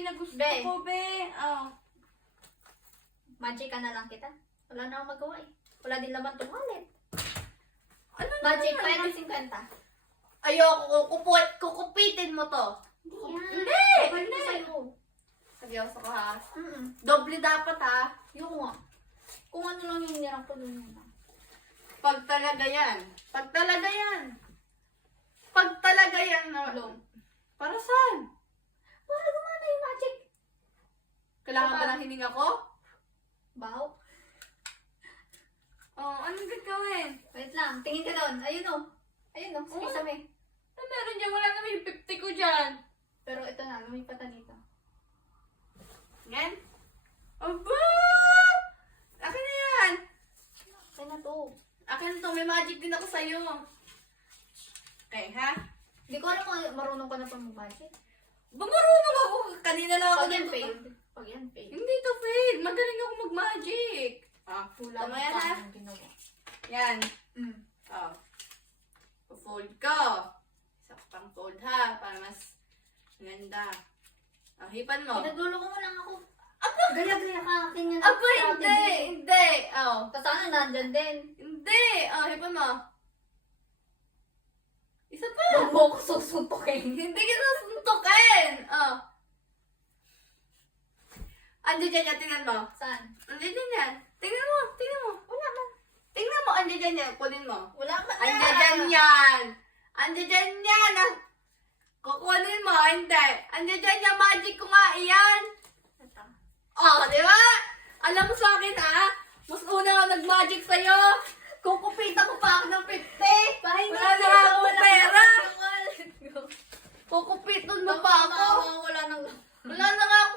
Barbie na gusto Be. ko, be. Oh. Magic ka na lang kita. Wala na akong magawa eh. Wala din laman itong wallet. Ano Magic, naman? 50. Ayoko, kukupitin mo to. Hindi yan. Hindi! Balik ko Hindi! sa'yo. Seryoso ka ha? Mm-mm. Doble dapat ha? Yung nga. Kung ano lang yung nirang ko dun yun. Pag talaga yan. Pag talaga yan. Pag talaga yan. Hello. Para saan? Wala gumana yung magic. Kailangan Saka- ba ng hininga ko? Baho. Oh, anong gagawin? Wait lang. Tingin ka doon. Ayun o. Ayun o. Sige Oh. sabi. Ah, meron dyan. Wala naman yung 50 ko dyan. Pero ito na. Lumipatan dito. Yan? Aba! Akin na yan! Kaya na to. Akin to, may magic din ako sa'yo. Okay, ha? Hindi ko alam kung marunong ka na pa mag-magic. Marunong ako. Kanina lang ako Pag yan natuto. failed. Pag yan failed. Hindi to fail. Magaling ako mag-magic. Ah, Wala tama yan, pa ha? akong ginawa. Yan. Mm. Oh. Fold ko. Isa ko pang fold ha, para mas ganda. Oh, hipan mo. Pinagluloko mo lang ako. Aba! Gaya-gaya ka. Akin yan. Aba, hindi! Hindi! Oh. Tapos ano, nandyan din. Hindi! Oh, hipan mo. Isa pa! Huwag mo ako susuntukin. Hindi kita suntukin! Oh. Andiyan dyan yan, tingnan mo. Saan? Andiyan dyan yan. Tingnan mo, tingnan mo. Wala man. Tingnan mo, andiyan dyan yan. Kunin mo. Wala man. Andiyan dyan yan. Andiyan dyan yan. Ah. Kukunin mo, hindi. Andiyan dyan yung magic ko nga, iyan. Ito. Oh, di ba? Alam mo sa akin, ha? Mas una ako nag-magic sa'yo. Kukupita ko pa ako ng 50. Pahinga Wala na ka, akong wala pera. Wala Kukupiton mo pa ako. Wala nang... Wala na nga